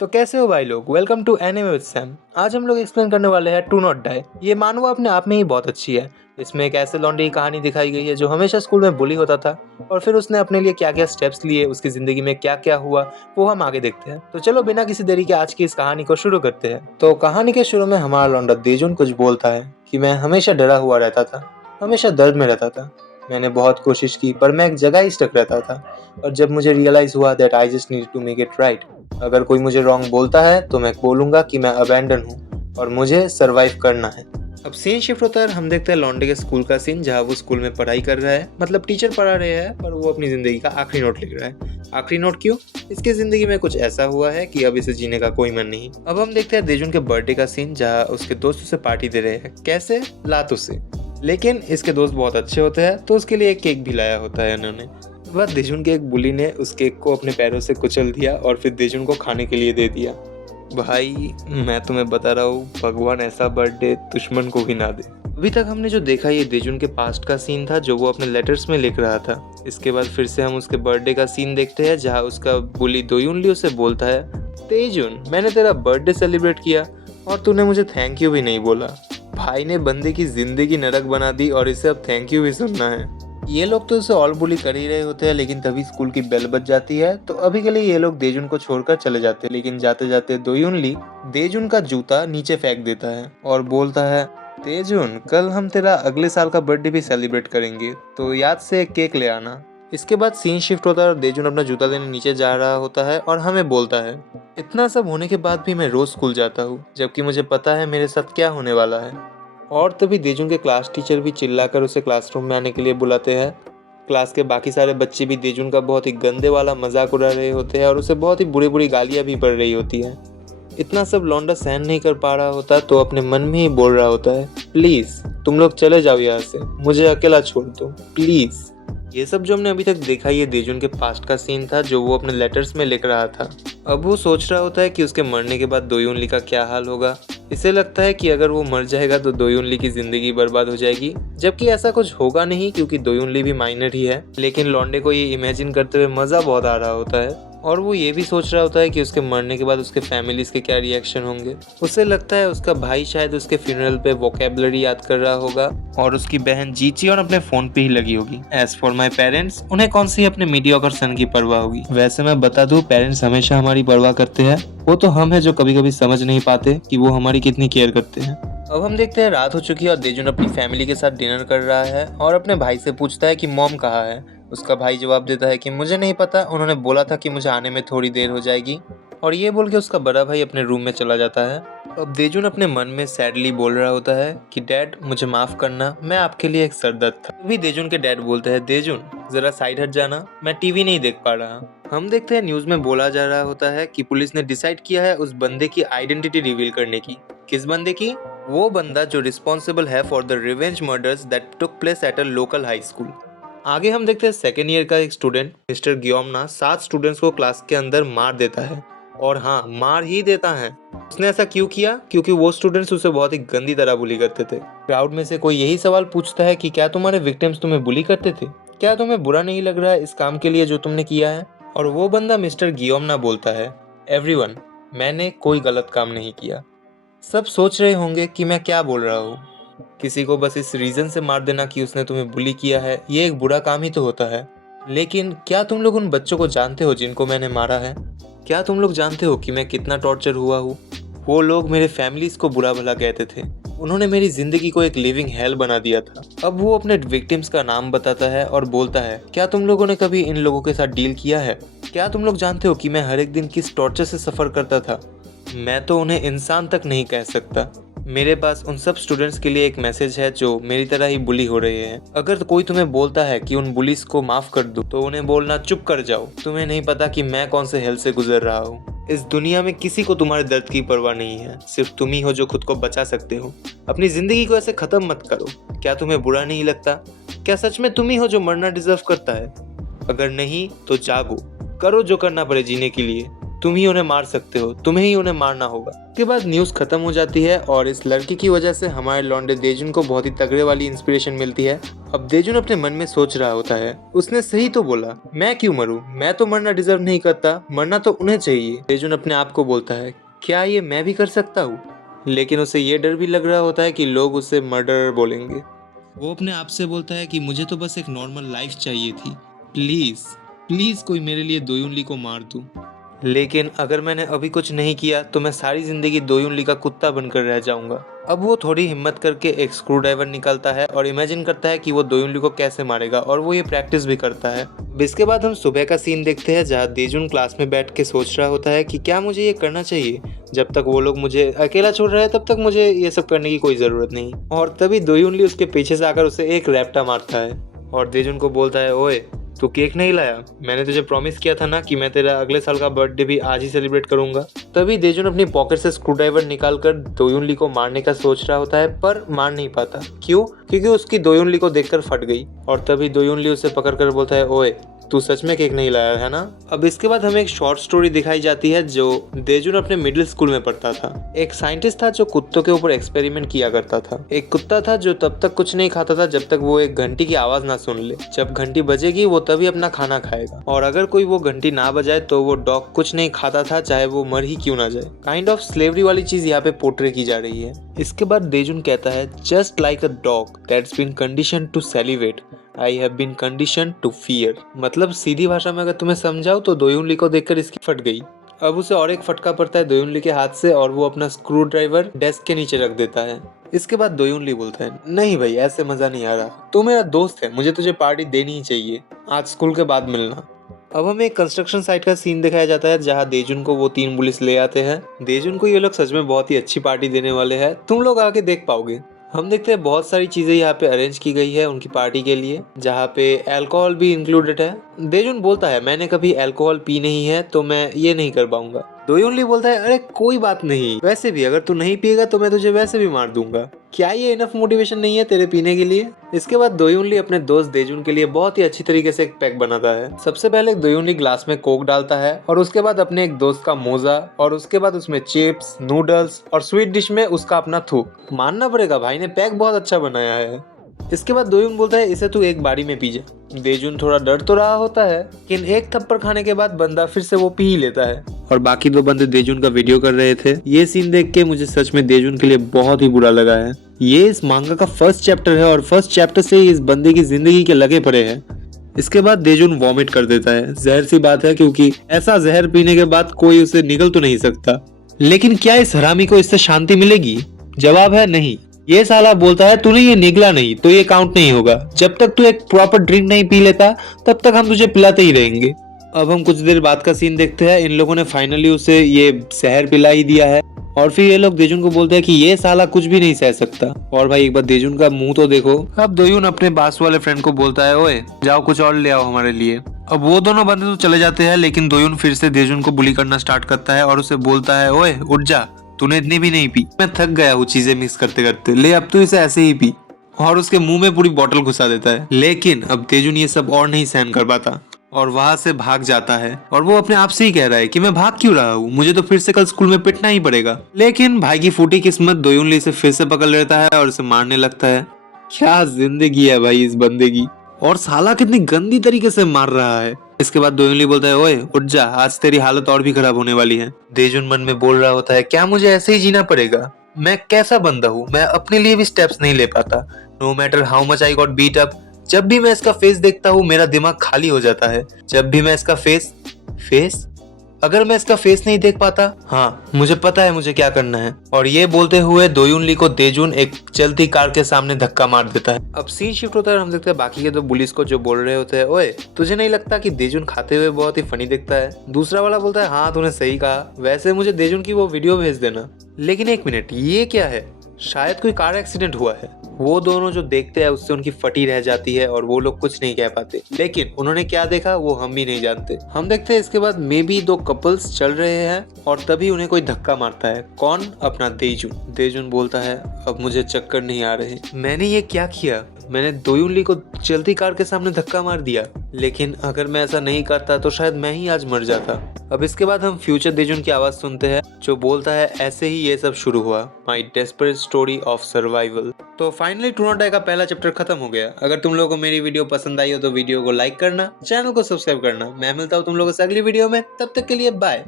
तो कैसे हो भाई लोग। Welcome to anime with Sam. आज हम लोग एक्सप्लेन करने वाले हैं टू नॉट डाई। ये मानवा अपने आप में ही बहुत अच्छी है। इसमें एक ऐसे लॉन्डे की कहानी दिखाई गई है जो हमेशा स्कूल में बुली होता था और फिर उसने अपने लिए क्या क्या स्टेप्स लिए, उसकी जिंदगी में क्या क्या हुआ वो हम आगे देखते हैं। तो चलो बिना किसी देरी के आज की इस कहानी को शुरू करते हैं। तो कहानी के शुरू में हमारा लौंडा देजुन कुछ बोलता है कि मैं हमेशा डरा हुआ रहता था, हमेशा दर्द में रहता था। मैंने बहुत कोशिश की पर मैं एक जगह ही स्टक रहता था। और जब मुझे रियलाइज हुआ that I just need to make it right, अगर कोई मुझे रॉन्ग बोलता है तो मैं बोलूंगा कि मैं अबैंडन हूँ और मुझे सरवाइव करना है। अब सीन शिफ्ट होता है, हम देखते हैं लॉन्डे के स्कूल का सीन जहाँ वो स्कूल में पढ़ाई कर रहा है, मतलब टीचर पढ़ा रहे हैं पर वो अपनी जिंदगी का आखिरी नोट लिख रहा है। आखिरी नोट क्यों? इसकी जिंदगी में कुछ ऐसा हुआ है कि अब इसे जीने का कोई मन नहीं। अब हम देखते हैं देजुन के बर्थडे का सीन जहाँ उसके दोस्त उसे पार्टी दे रहे हैं। कैसे? लातों से। लेकिन इसके दोस्त बहुत अच्छे होते हैं तो उसके लिए एक केक भी लाया होता है इन्होंने। वह देजुन के एक बुली ने उस केक को अपने पैरों से कुचल दिया और फिर देजुन को खाने के लिए दे दिया। भाई मैं तुम्हें बता रहा हूँ, भगवान ऐसा बर्थडे दुश्मन को भी ना दे। अभी तक हमने जो देखा ये देजुन के पास्ट का सीन था जो वो अपने लेटर्स में लिख रहा था। इसके बाद फिर से हम उसके बर्थडे का सीन देखते हैं जहाँ उसका बुली दोयुनली उसे बोलता है, तेजुन मैंने तेरा बर्थडे सेलिब्रेट किया और तूने मुझे थैंक यू भी नहीं बोला। भाई ने बंदे की जिंदगी नरक बना दी और इसे अब थैंक यू भी सुनना है। ये लोग तो उसे ऑल बुली कर ही रहे होते हैं लेकिन तभी स्कूल की बेल बज जाती है। तो अभी के लिए ये लोग देजुन को छोड़कर चले जाते हैं, लेकिन जाते जाते दोयुनली देजुन का जूता नीचे फेंक देता है और बोलता है, तेजुन कल हम तेरा अगले साल का बर्थडे भी सेलिब्रेट करेंगे तो याद से एक केक ले आना। इसके बाद सीन शिफ्ट होता है और देजुन अपना जूता लेने नीचे जा रहा होता है और हमें बोलता है, इतना सब होने के बाद भी मैं रोज स्कूल जाता हूँ जबकि मुझे पता है मेरे साथ क्या होने वाला है। और तभी देजुन के क्लास टीचर भी चिल्लाकर उसे क्लासरूम में आने के लिए बुलाते हैं। क्लास के बाकी सारे बच्चे भी देजुन का बहुत ही गंदे वाला मजाक उड़ा रहे होते हैं और उसे बहुत ही बुरी बुरी गालियां भी पड़ रही होती हैं। इतना सब लौंडा सहन नहीं कर पा रहा होता तो अपने मन में ही बोल रहा होता है, प्लीज तुम लोग चले जाओ यहाँ से, मुझे अकेला छोड़ दो प्लीज। ये सब जो हमने अभी तक देखा ये देजुन के पास्ट का सीन था जो वो अपने लेटर्स में लिख रहा था। अब वो सोच रहा होता है कि उसके मरने के बाद दोयुनली का क्या हाल होगा। इसे लगता है कि अगर वो मर जाएगा तो दोयुनली की जिंदगी बर्बाद हो जाएगी, जबकि ऐसा कुछ होगा नहीं क्योंकि दोयुनली भी माइनर ही है। लेकिन लॉन्डे को ये इमेजिन करते हुए मजा बहुत आ रहा होता है और वो ये भी सोच रहा होता है कि उसके मरने के बाद उसके फैमिलीज के क्या रिएक्शन होंगे। उसे लगता है उसका भाई शायद उसके फ्यूनरल पे वोकेबलरी याद कर रहा होगा और उसकी बहन जीची और अपने फोन पे ही लगी होगी। एज फॉर माई पेरेंट्स, उन्हें कौन सी अपने मीडियोकर सन की परवाह होगी। वैसे मैं बता दूं, पेरेंट्स हमेशा हमारी परवाह करते हैं, वो तो हम है जो कभी कभी समझ नहीं पाते कि वो हमारी कितनी केयर करते हैं। अब हम देखते हैं रात हो चुकी है और देजुन अपनी फैमिली के साथ डिनर कर रहा है और अपने भाई से पूछता है कि मॉम कहाँ है। उसका भाई जवाब देता है कि मुझे नहीं पता, उन्होंने बोला था कि मुझे आने में थोड़ी देर हो जाएगी। और ये बोल के उसका बड़ा भाई अपने रूम में चला जाता है। अब देजुन अपने मन में सैडली बोल रहा होता है कि डैड मुझे माफ करना, मैं आपके लिए एक सरदर्द था। तभी देजुन के डैड बोलते हैं, देजुन जरा साइड हट जाना, मैं टीवी नहीं देख पा रहा। हम देखते हैं न्यूज में बोला जा रहा होता है कि पुलिस ने डिसाइड किया है उस बंदे की आइडेंटिटी रिवील करने की। किस बंदे की? वो बंदा जो रिस्पॉन्सिबल है for the revenge murders that took place at a local high school. आगे हम देखते हैं सेकेंड ईयर का एक स्टूडेंट मिस्टर गियोमना 7 स्टूडेंट्स को क्लास के अंदर मार देता है। और हाँ, मार ही देता है। उसने ऐसा क्यों किया? क्योंकि वो स्टूडेंट्स उसे बहुत ही गंदी तरह बुली करते थे। क्राउड में से कोई यही सवाल पूछता है कि क्या तुम्हारे विक्टिम्स तुम्हें बुली करते थे? क्या तुम्हें बुरा नहीं लग रहा है इस काम के लिए जो तुमने किया है? और वो बंदा मिस्टर गियोमना बोलता है, एवरीवन, मैंने कोई गलत काम नहीं किया। सब सोच रहे होंगे कि मैं क्या बोल रहा हूँ। किसी को बस इस रीजन से मार देना कि उसने तुम्हें बुली किया है, ये एक बुरा काम ही तो होता है। लेकिन क्या तुम लोग उन बच्चों को जानते हो जिनको मैंने मारा है? क्या तुम लोग जानते हो कि मैं कितना टॉर्चर हुआ हूँ? वो लोग मेरे फैमिलीज को बुरा भला कहते थे, उन्होंने मेरी जिंदगी को एक लिविंग हेल बना दिया था। अब वो अपने विक्टिम्स का नाम बताता है और बोलता है, क्या तुम लोगों ने कभी इन लोगों के साथ डील किया है? क्या तुम लोग जानते हो कि मैं हर एक दिन किस टॉर्चर से सफर करता था? मैं तो उन्हें इंसान तक नहीं कह सकता। मेरे पास उन सब स्टूडेंट्स के लिए एक मैसेज है जो मेरी तरह ही बुली हो रहे हैं। अगर कोई तुम्हें बोलता है कि उन बुलीज को माफ कर दो तो उन्हें बोलना, चुप कर जाओ, तुम्हें नहीं पता कि मैं कौन से हेल से गुजर रहा हूँ। इस दुनिया में किसी को तुम्हारे दर्द की परवाह नहीं है, सिर्फ तुम ही हो जो खुद को बचा सकते हो। अपनी जिंदगी को ऐसे खत्म मत करो। क्या तुम्हें बुरा नहीं लगता? क्या सच में तुम ही हो जो मरना डिजर्व करता है? अगर नहीं तो जागो, करो जो करना पड़े जीने के लिए। तुम ही उन्हें मार सकते हो, तुम्हें ही उन्हें मारना होगा। उसके बाद न्यूज़ खत्म हो जाती है और इस लड़के की वजह से हमारे लौंडे देजुन को बहुत ही तगड़े वाली इंस्पिरेशन मिलती है। अब देजुन अपने मन में सोच रहा होता है, उसने सही तो बोला, मैं क्यों मरूं, मैं तो मरना डिजर्व नहीं करता, मरना तो उन्हें चाहिए। देजुन अपने आप को बोलता है, क्या ये मैं भी कर सकता हूँ? लेकिन उसे ये डर भी लग रहा होता है कि लोग उसे मर्डरर बोलेंगे। वो अपने आप से बोलता है कि मुझे तो बस एक नॉर्मल लाइफ चाहिए थी, प्लीज प्लीज कोई मेरे लिए दोयुन ली को मार दो। लेकिन अगर मैंने अभी कुछ नहीं किया तो मैं सारी जिंदगी दोयुन ली का कुत्ता बनकर रह जाऊंगा। अब वो थोड़ी हिम्मत करके एक स्क्रू ड्राइवर निकालता है और इमेजिन करता है कि वो दोयुन ली को कैसे मारेगा, और वो ये प्रैक्टिस भी करता है। इसके बाद हम सुबह का सीन देखते हैं जहाँ देजुन क्लास में बैठ के सोच रहा होता है कि क्या मुझे ये करना चाहिए। जब तक वो लोग मुझे अकेला छोड़ रहे हैं तब तक मुझे ये सब करने की कोई जरूरत नहीं। और तभी दोयुन ली उसके पीछे से आकर उसे एक रैप्टा मारता है और देजुन को बोलता है, ओए तू केक नहीं लाया? मैंने तुझे प्रॉमिस किया था ना कि मैं तेरा अगले साल का बर्थडे भी आज ही सेलिब्रेट करूंगा। तभी देजुन अपनी पॉकेट से स्क्रू ड्राइवर निकालकर दोयुन ली को मारने का सोच रहा होता है, पर मार नहीं पाता। क्यों? क्योंकि उसकी दोयुन ली को देखकर फट गई। और तभी दोयुन ली उसे पकड़कर बोलता है, ओए तू सच में केक नहीं लाया है ना? अब इसके बाद हमें एक शॉर्ट स्टोरी दिखाई जाती है जो देजुन अपने मिडिल स्कूल में पढ़ता था। एक साइंटिस्ट था जो कुत्तों के ऊपर एक्सपेरिमेंट किया करता था। एक कुत्ता था जो तब तक कुछ नहीं खाता था जब तक वो एक घंटी की आवाज ना सुन ले। जब घंटी बजेगी वो तभी अपना खाना खाएगा, और अगर कोई वो घंटी ना बजाए तो वो डॉग कुछ नहीं खाता था, चाहे वो मर ही क्यों ना जाए। काइंड ऑफ स्लेवरी वाली चीज यहाँ पे पोर्ट्रे की जा रही है। इसके बाद देजुन कहता है, just like a dog that's been conditioned to celebrate, I have been conditioned to fear. मतलब सीधी भाषा में अगर तुम्हें समझाऊं तो दोयुन ली को देखकर इसकी फट गई। अब उसे और एक फटका पड़ता है दोयुन ली के हाथ से और वो अपना स्क्रू ड्राइवर डेस्क के नीचे रख देता है। इसके बाद दोयुन ली बोलता है, नहीं भाई ऐसे मजा नहीं आ रहा, तू मेरा दोस्त है, मुझे तुझे पार्टी देनी ही चाहिए, आज स्कूल के बाद मिलना। अब हमें एक कंस्ट्रक्शन साइट का सीन दिखाया जाता है जहाँ देजुन को वो 3 पुलिस ले आते हैं। देजुन को ये लोग सच में बहुत ही अच्छी पार्टी देने वाले हैं, तुम लोग आके देख पाओगे। हम देखते हैं बहुत सारी चीजें यहाँ पे अरेंज की गई है उनकी पार्टी के लिए, जहाँ पे अल्कोहल भी इंक्लूडेड है। देजुन बोलता है, मैंने कभी अल्कोहल पी नहीं है तो मैं ये नहीं कर पाऊंगा। दोयुन ली बोलता है, अरे कोई बात नहीं, वैसे भी अगर तू नहीं पिएगा तो मैं तुझे वैसे भी मार दूंगा। क्या ये इनफ मोटिवेशन नहीं है तेरे पीने के लिए? इसके बाद दोयुन ली अपने दोस्त देजुन के लिए बहुत ही अच्छी तरीके से एक पैक बनाता है। सबसे पहले दोयुन ली ग्लास में कोक डालता है और उसके बाद अपने एक दोस्त का मोजा, और उसके बाद उसमें चिप्स, नूडल्स और स्वीट डिश में उसका अपना थूक। मानना पड़ेगा भाई ने पैक बहुत अच्छा बनाया है। इसके बाद दोयुन बोलता है, इसे तू एक बारी में पी जा। देजुन थोड़ा डर तो रहा होता है, लेकिन एक थप्पड़ खाने के बाद बंदा फिर से वो पी ही लेता है। और बाकी 2 बंदे देजुन का वीडियो कर रहे थे। ये सीन देख के मुझे सच में देजुन के लिए बहुत ही बुरा लगा है। ये इस मांगा का फर्स्ट चैप्टर है और फर्स्ट चैप्टर से ही इस बंदे की जिंदगी के लगे पड़े हैं। इसके बाद देजुन वॉमिट कर देता है। जहर सी बात है, क्योंकि ऐसा जहर पीने के बाद कोई उसे निगल तो नहीं सकता। लेकिन क्या इस हरामी को इससे शांति मिलेगी? जवाब है नहीं। ये साला बोलता है, तूने ये निगला नहीं तो ये काउंट नहीं होगा, जब तक तू एक प्रॉपर ड्रिंक नहीं पी लेता तब तक हम तुझे पिलाते ही रहेंगे। अब हम कुछ देर बाद का सीन देखते हैं। इन लोगों ने फाइनली उसे ये जहर पिला ही दिया है, और फिर ये लोग देजुन को बोलते हैं कि ये साला कुछ भी नहीं सह सकता। और भाई एक बार देजुन का मुंह तो देखो। अब दोयुन अपने बास वाले फ्रेंड को बोलता है, ओए जाओ कुछ और ले आओ हमारे लिए। अब वो दोनों बंदे तो चले जाते हैं, लेकिन दोयुन फिर से देजुन को बुली करना स्टार्ट करता है और उसे बोलता है, ओए उठ जा, तूने इतनी भी नहीं पी, मैं थक गया हूँ चीजें मिक्स करते करते, ले अब तू इसे ऐसे ही पी। और उसके मुंह में पूरी बोतल घुसा देता है। लेकिन अब तेजुन ये सब और नहीं सहन कर पाता और वहां से भाग जाता है। और वो अपने आप से ही कह रहा है कि मैं भाग क्यों रहा हूँ, मुझे तो फिर से कल स्कूल में पिटना ही पड़ेगा। लेकिन भाई की फूटी किस्मत दोयुन ली इसे फिर से पकड़ लेता है और इसे मारने लगता है। क्या जिंदगी है भाई इस बंदे की, और साला कितनी गंदी तरीके से मार रहा है। इसके बाद दोयुन ली बोलता है, ओए उठ जा, आज तेरी हालत और भी खराब होने वाली है। देजुन मन में बोल रहा होता है, क्या मुझे ऐसे ही जीना पड़ेगा? मैं कैसा बंदा हूँ, मैं अपने लिए भी स्टेप्स नहीं ले पाता। No matter how much I got beat up. जब भी मैं इसका फेस देखता हूँ मेरा दिमाग खाली हो जाता है। जब भी मैं इसका फेस अगर मैं इसका फेस नहीं देख पाता, हाँ मुझे पता है मुझे क्या करना है। और ये बोलते हुए दोयुन ली को देजुन एक चलती कार के सामने धक्का मार देता है। अब सीन शिफ्ट होता है, हम देखते हैं बाकी के 2 पुलिस को जो बोल रहे होते हैं, ओए तुझे नहीं लगता कि देजुन खाते हुए बहुत ही फनी दिखता है? दूसरा वाला बोलता है, हाँ तूने सही कहा, वैसे मुझे देजुन की वो वीडियो भेज देना। लेकिन एक मिनट, ये क्या है? शायद कोई कार एक्सीडेंट हुआ है। वो दोनों जो देखते हैं उससे उनकी फटी रह जाती है और वो लोग कुछ नहीं कह पाते, लेकिन उन्होंने क्या देखा वो हम भी नहीं जानते। हम देखते हैं इसके बाद मे बी 2 कपल्स चल रहे हैं और तभी उन्हें कोई धक्का मारता है। कौन? अपना देजुन। देजुन बोलता है, अब मुझे चक्कर नहीं आ रहे, मैंने ये क्या किया? मैंने दोयुनली को चलती कार के सामने धक्का मार दिया, लेकिन अगर मैं ऐसा नहीं करता तो शायद मैं ही आज मर जाता। अब इसके बाद हम फ्यूचर देजुन की आवाज़ सुनते हैं जो बोलता है, ऐसे ही ये सब शुरू हुआ, माई डेस्परेट स्टोरी ऑफ सर्वाइवल। तो फाइनली टू नॉट डाई का पहला चैप्टर खत्म हो गया। अगर तुम लोगों को मेरी वीडियो पसंद आई हो तो वीडियो को लाइक करना, चैनल को सब्सक्राइब करना। मैं मिलता हूँ तुम लोगों से अगली वीडियो में, तब तक के लिए बाय।